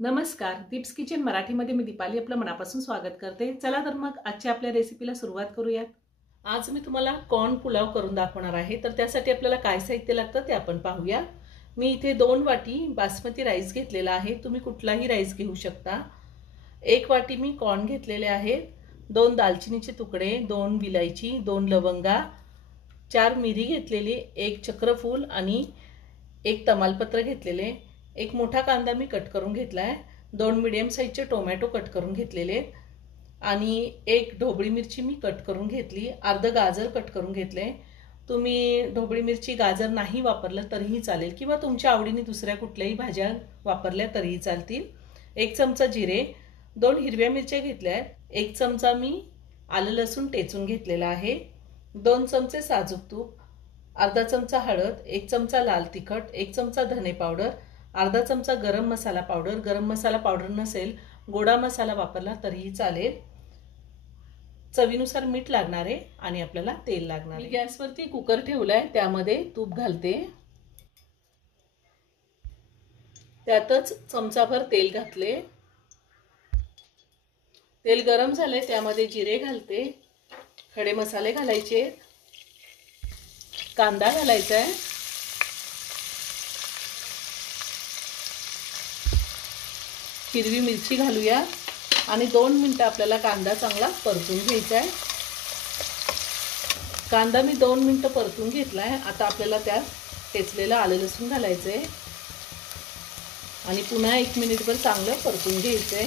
नमस्कार, दीप्स किचन मराठीमध्ये मी दीपाली आपलं मनापासून स्वागत करते। चला तर मग आजच्या आपल्या रेसिपीला सुरुवात करूयात। आज मी तुम्हाला कॉर्न पुलाव करून दाखवणार आहे। तर त्यासाठी आपल्याला काय साहित्य लागतं ते आपण पाहूया। मी इथे 2 वाटी बासमती राईस घेतलेला आहे। तुम्ही कुठलाही राईस घेऊ शकता। 1 वाटी मी कॉर्न घेतलेले आहेत। 2 दालचिनीचे तुकडे, 2 विलायची, 2 लवंगा, 4 मिरी घेतलेली, 1 चक्रफूल आणि 1 तमालपत्र घेतलेले। एक मोठा कांदा मी कट करून घेतलाय, 2 मीडियम साइजचे टोमॅटो कट करून घेतलेले आणि 1 ढोबळी मिरची मी कट करून घेतली, अर्ध गाजर कट करून घेतले। तुम्ही ढोबळी मिरची गाजर नाही वापरलं तरीही चालेल किंवा तुमच्या आवडीने दुसऱ्या कुठल्याही भाज्या वापरल्या तरीही चालतील। 1 चमचा जिरे, 2 हिरव्या मिरच्या घेतल्या, 1 चमचा मी आलं लसूण टेचून घेतलेला आहे, 2 चमचे साजूक तूप, अर्धा चमचा हळद, 1 चमचा लाल तिखट, 1 चमचा धने पावडर, अर्धा चमचा गरम मसाला पावडर। गरम मसाला पावडर नसेल गोडा मसाला वापरला तरीही चालेल। चवीनुसार मीठ लागणार आहे आणि आपल्याला तेल लागणार आहे। गॅसवरती कुकर ठेवलाय, त्यामध्ये तूप घालते, त्यातच चमचाभर तेल घातले। तेल गरम झाले, त्यामध्ये जिरे घालते, खडे मसाले घालायचे, कांदा घालायचा आहे, हिरवी मिरची घालूया आणि 2 मिनिटं आपल्याला कांदा चांगला परतून घ्यायचा आहे। कांदा मी 2 मिनिटं परतून घेतलाय। आता आपल्याला त्यात टेचलेलं आलं लसूण घालायचंय आणि पुन्हा 1 मिनिटभर चांगलं परतून घ्यायचंय।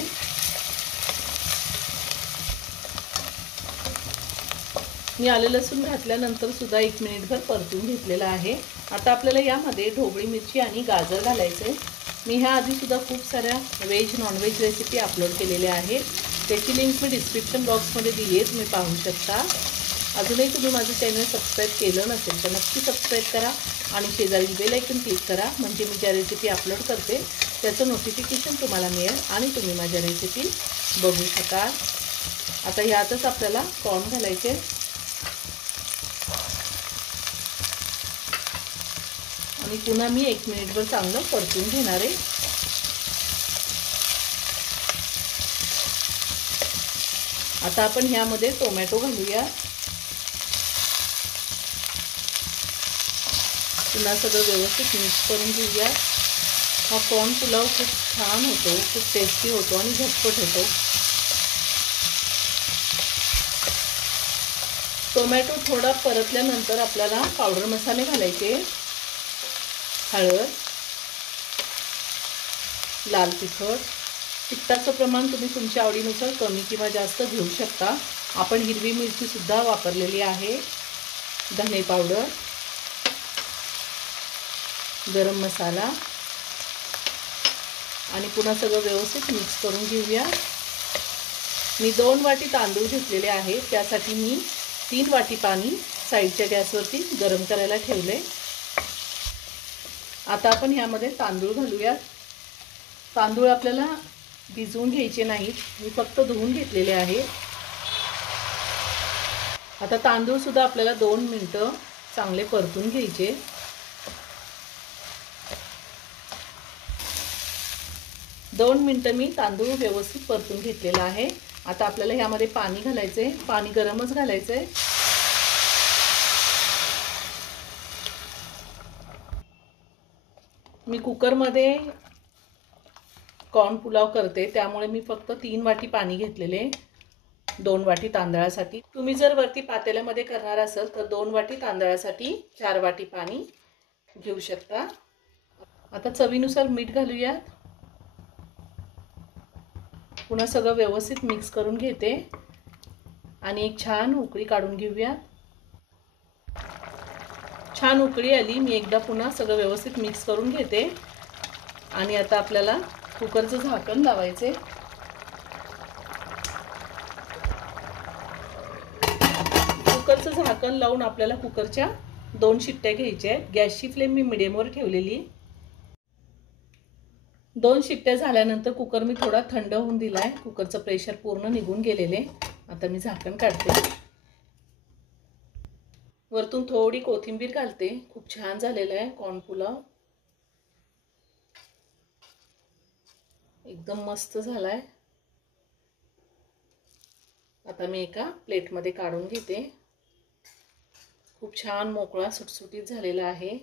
मी आलं लसूण घातल्यानंतर सुद्धा 1 मिनिटभर परतून घेतलेलं आहे। आता आपल्याला यामध्ये ढोबळी मिरची आणि गाजर घालायचंय। मी ह्या आधी सुद्धा खूप साऱ्या veg non veg recipe upload केलेल्या आहेत, त्याची लिंक मी डिस्क्रिप्शन बॉक्समध्ये दिली आहे, तुम्ही पाहू शकता। अजूनही तुम्ही माझं चॅनल सबस्क्राईब केलं नसेल तर नक्की सबस्क्राईब करा आणि शेजारील बेल आयकॉन क्लिक करा, म्हणजे मी ज्या रेसिपी अपलोड करते त्याचं नोटिफिकेशन तुम्हाला मिळेल आणि तुम्ही माझ्या रेसिपी बघू शकाल। आता ह्यातच आपल्याला कॉर्न घालायचे आणि पुन्हा मी 1 मिनिटभर चांगलं परतून घेणार आहे। आता आपण ह्यामध्ये टोमॅटो घालूया, पुन्हा सगळं व्यवस्थित मिक्स करून घेऊया। हा कॉर्न पुलाव खूप छान होतो, खूप टेस्टी होतो आणि झटपट होतो। टोमॅटो थोडा परतल्यानंतर आपल्याला पावडर मसाले घालायचे, हळद, लाल तिखट, तिखटाचं प्रमाण तुम्ही तुमच्या आवडीनुसार कमी किंवा जास्त घेऊ शकता। आपण हिरवी मिरची सुद्धा वापरलेली आहे, धने पावडर, गरम मसाला आणि पुन्हा सगळं व्यवस्थित मिक्स करून घेऊया। मी 2 वाटी तांदूळ घेतलेले आहे, त्यासाठी मी 3 वाटी पाणी साईडच्या गॅसवरती गरम करायला ठेवले। आता आपण ह्यामध्ये तांदूळ घालूया। तांदूळ आपल्याला भिजवून घ्यायचे नाहीत, मी फक्त धुवून घेतलेले आहे। आता तांदूळ सुद्धा आपल्याला 2 मिनिटं चांगले परतून घ्यायचे। दोन मिनिटं मी तांदूळ व्यवस्थित परतून घेतलेला आहे। आता आपल्याला ह्यामध्ये पाणी घालायचंय, पाणी गरमच घालायचंय। मी कुकरमध्ये कॉर्न पुलाव करते, त्यामुळे मी फक्त 3 वाटी पाणी घेतलेले, 2 वाटी तांदळासाठी। तुम्ही जर वरती पातेल्यामध्ये करणार असाल तर 2 वाटी तांदळासाठी 4 वाटी पाणी घेऊ शकता। आता चवीनुसार मीठ घालूया, पुन्हा सगळं व्यवस्थित मिक्स करून घेते आणि एक छान उकळी काढून घेऊया। छान उकळी आली, मी एकदा पुन्हा सगळं व्यवस्थित मिक्स करून घेते आणि आता आपल्याला कुकरचं झाकण लावायचे। कुकरचं झाकण लावून आपल्याला कुकरच्या 2 शिट्ट्या घ्यायच्या आहेत। गॅसची फ्लेम मी मीडियमवर ठेवलेली। 2 शिट्ट्या झाल्यानंतर कुकर मी थोडा थंड होऊन दिलाय, कुकरचं प्रेशर पूर्ण निघून गेलेले। आता मी झाकण काढते, वरतून थोडी कोथिंबीर घालते। खूप छान झालेला आहे कॉर्न पुलाव। एकदम मस्त झालाय। आता मी एका प्लेटमध्ये काढून घेते। खूप छान मोकळा सुटसुटीत झालेला आहे।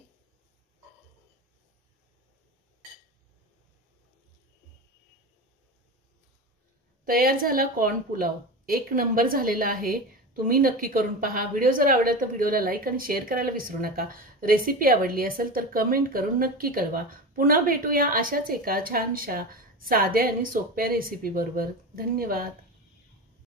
तयार झाला कॉर्न पुलाव। एक नंबर झालेला आहे। तुम्ही नक्की करून पहा। व्हिडिओ जर आवडला तर व्हिडिओला लाईक आणि शेअर करायला विसरू नका। रेसिपी आवडली असेल तर कमेंट करून नक्की कळवा। पुन्हा भेटूया अशाच एका छानशा साध्या आणि सोप्या रेसिपी बरोबर। धन्यवाद।